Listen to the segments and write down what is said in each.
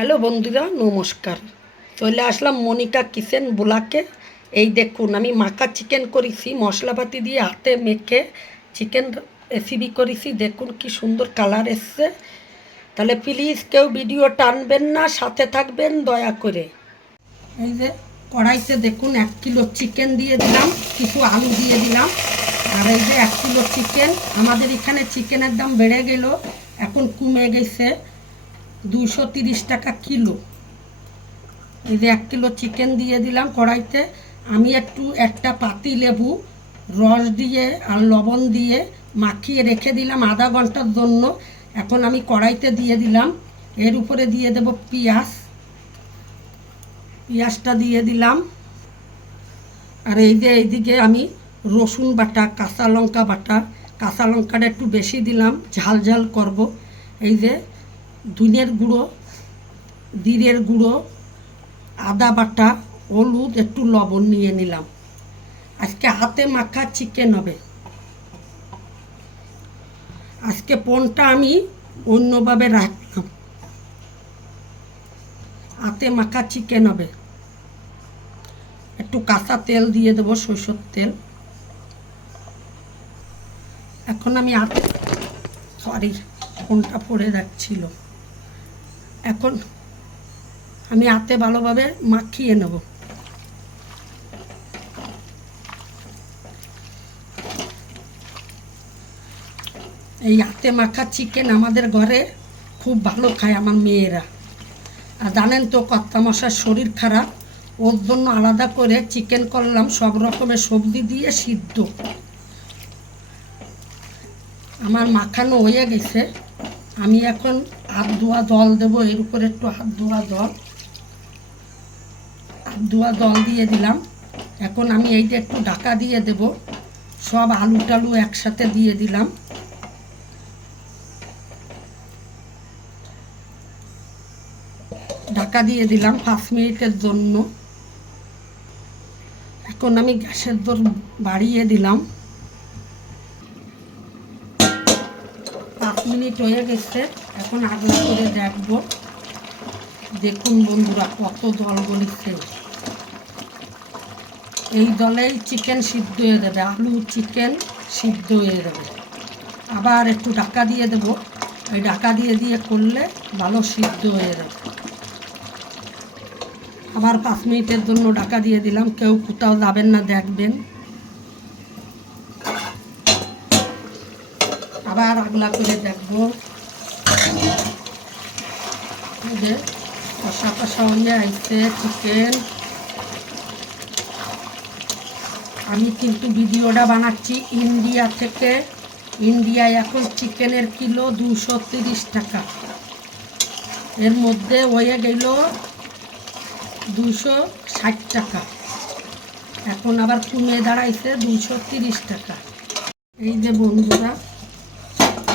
Hello বন্ধুরা, নমস্কার। চলে আসলাম মনিকা কিচেন ব্লকে। এই দেখুন, আমি মাখা চিকেন করেছি, মশলাপাতি দিয়ে হাতে মেখে চিকেন রেসিপি করেছি। দেখুন কি সুন্দর কালার এসছে। তাহলে প্লিজ কেউ ভিডিও টানবেন না, সাথে থাকবেন, দয়া করে। এই যে কড়াইতে দেখুন, এক কিলো চিকেন দিয়ে দিলাম, কিছু আলু দিয়ে দিলাম। আর এই যে এক কিলো চিকেন আমাদের এখানে চিকেনের দাম বেড়ে গেল, এখন কমে গেছে। দুশো তিরিশ টাকা কিলো। এই যে এক কিলো চিকেন দিয়ে দিলাম কড়াইতে। আমি একটু একটা পাতি লেবু, রস দিয়ে আর লবণ দিয়ে মাখিয়ে রেখে দিলাম আধা ঘণ্টার জন্য। এখন আমি কড়াইতে দিয়ে দিলাম। এর উপরে দিয়ে দেব পেঁয়াজ। পেঁয়াজটা দিয়ে দিলাম। আর এই যে এইদিকে আমি রসুন বাটা, কাঁচা লঙ্কা বাটা। কাঁচা লঙ্কাটা একটু বেশি দিলাম, ঝাল ঝাল করব। এই যে ধুনের গুঁড়ো জিরের গুঁড়ো, আদা বাটা, হলুদ, একটু লবণ নিয়ে নিলাম। আজকে হাতে মাখা চিকেন হবে। আজকে পনটা আমি অন্যভাবে রাখলাম। হাতে মাখা চিকেন হবে। একটু কাঁচা তেল দিয়ে দেবো, সরষের তেল। এখন আমি হাতে সরি ফোনটা পড়ে যাচ্ছিল। এখন আমি হাতে ভালোভাবে মাখিয়ে নেব। এই হাতে মাখা চিকেন আমাদের ঘরে খুব ভালো খায় আমার মেয়েরা। আর জানেন তো কর্তা মশার শরীর খারাপ, ওর জন্য আলাদা করে চিকেন করলাম, সব রকমের সবজি দিয়ে সিদ্ধ। আমার মাখানো হয়ে গেছে। আমি এখন হাত ধোয়া জল দেবো, এর উপরে একটু হাত ধোয়া জল। হাত ধোয়া জল দিয়ে দিলাম। এখন আমি এইটা একটু ঢাকা দিয়ে দেব। সব আলু টালু একসাথে দিয়ে দিলাম। ঢাকা দিয়ে দিলাম পাঁচ মিনিটের জন্য। এখন আমি গ্যাসের দর বাড়িয়ে দিলাম। মিনিট হয়ে গেছে, এখন আগলা করে দেখব। দেখুন বন্ধুরা, কত জল গলিছে। এই দলেই চিকেন সিদ্ধ হয়ে যাবে, আলু চিকেন সিদ্ধ হয়ে যাবে। আবার একটু ঢাকা দিয়ে দেব। ওই ঢাকা দিয়ে দিয়ে করলে ভালো সিদ্ধ হয়ে যাবে। আবার পাঁচ মিনিটের জন্য ঢাকা দিয়ে দিলাম, কেউ কোথাও যাবেন না, দেখবেন। আবার আগলা করে দেখব। কষা কষা হয়ে আইছে চিকেন আমি কিন্তু ভিডিওটা বানাচ্ছি ইন্ডিয়া থেকে। ইন্ডিয়ায় এখন চিকেনের কিলো দুশো টাকা। এর মধ্যে হয়ে গেল দুশো ষাট টাকা। এখন আবার কমে দাঁড়াইছে দুশো তিরিশ টাকা। এই যে বন্ধুরা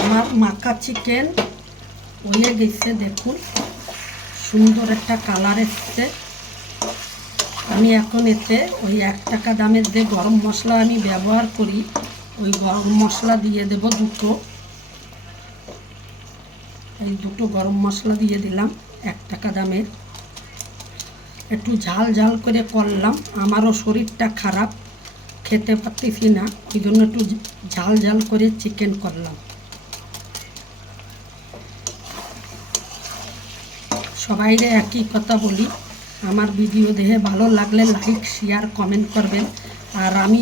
আমার মাখা চিকেন হয়ে গেছে, দেখুন। সুন্দর একটা কালার এসছে। আমি এখন এতে ওই এক টাকা দামের যে গরম মশলা আমি ব্যবহার করি, ওই গরম মশলা দিয়ে দেব দুটো। এই দুটো গরম মশলা দিয়ে দিলাম এক টাকা দামের। একটু ঝাল ঝাল করে করলাম, আমারও শরীরটা খারাপ, খেতে পারতেছি না, ওই জন্য একটু ঝাল ঝাল করে চিকেন করলাম। সবাইরে একই কথা বলি। আমার ভিডিও দেখে ভালো লাগলে লাইক শেয়ার কমেন্ট করবেন। আর আমি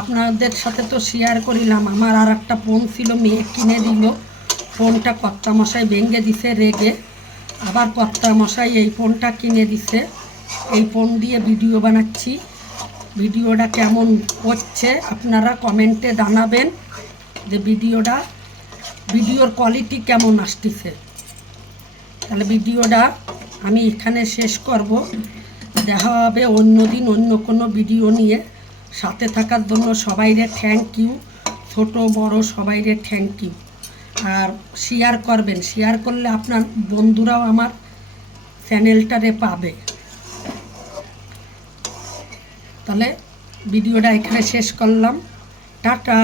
আপনাদের সাথে তো শেয়ার করিলাম। আমার আর একটা ফোন ছিল, মেয়ে কিনে দিল। ফোনটা কর্তা মশাই ভেঙে দিছে রেগে। আবার কর্তা মশাই এই ফোনটা কিনে দিছে। এই ফোন দিয়ে ভিডিও বানাচ্ছি। ভিডিওটা কেমন হচ্ছে আপনারা কমেন্টে জানাবেন যে ভিডিওটা ভিডিওর কোয়ালিটি কেমন আসতেছে। তাহলে ভিডিওটা আমি এখানে শেষ করব। দেখা হবে অন্য দিন অন্য কোনো ভিডিও নিয়ে। সাথে থাকার জন্য সবাইরে থ্যাংক ইউ ছোট, বড় সবাইরে থ্যাংক ইউ আর শেয়ার করবেন। শেয়ার করলে আপনার বন্ধুরাও আমার চ্যানেলটারে পাবে। তাহলে ভিডিওটা এখানে শেষ করলাম। টাটা।